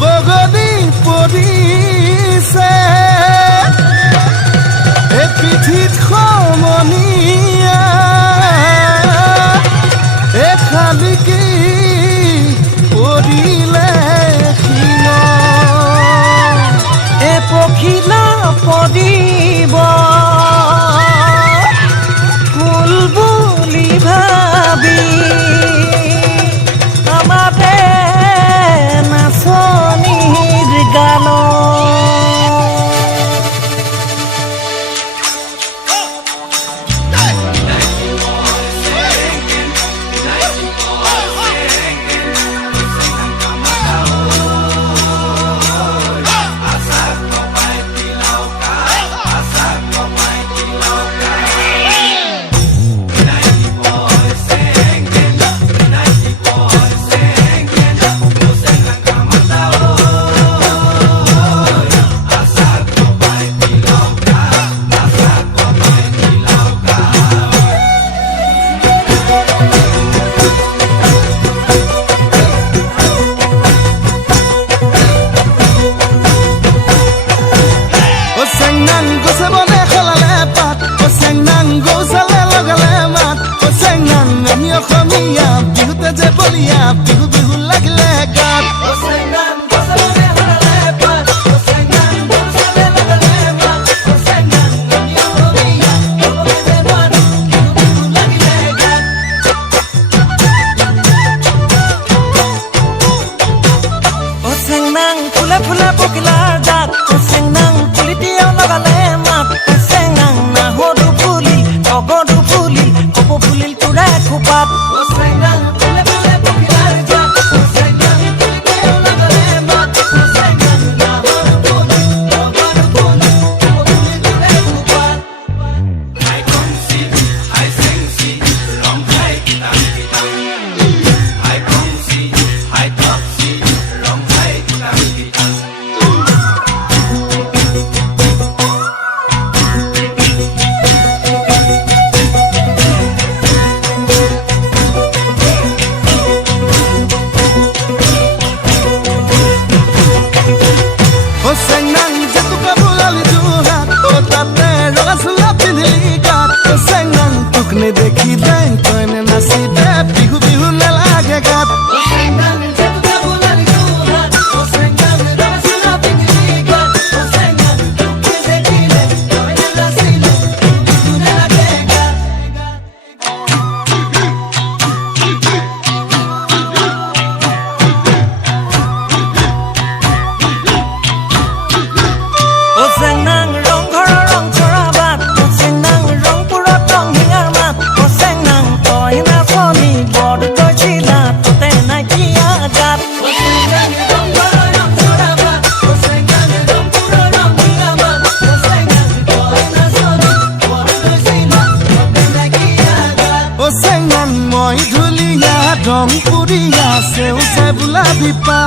বগলী পৰিছে এই পিঠিত সমনীয়া এই খালিকি পৰিলে শিঙ এই পখিলা পৰিব ফুল বুলি ভাবি আমাতে নাচনিৰ গান অসমীয়া বিহুতে যে বলিয়া বিহু বিহু লাগিলে গাত ফুলে ফুলে পখিলাৰ জাত চেংনাং পুলিটিও লগালে মাত চেংনাং নাহৰু ফুলিল অগৰু ফুলিল কপৌ ফুলিল তোৰা খোপাত দেখি দেন কইনে নাচি দে বিহু বিহু নালাগে গাত মই ধুলিয়া ৰং পুৰিয়া সেউজে বোলা বিপা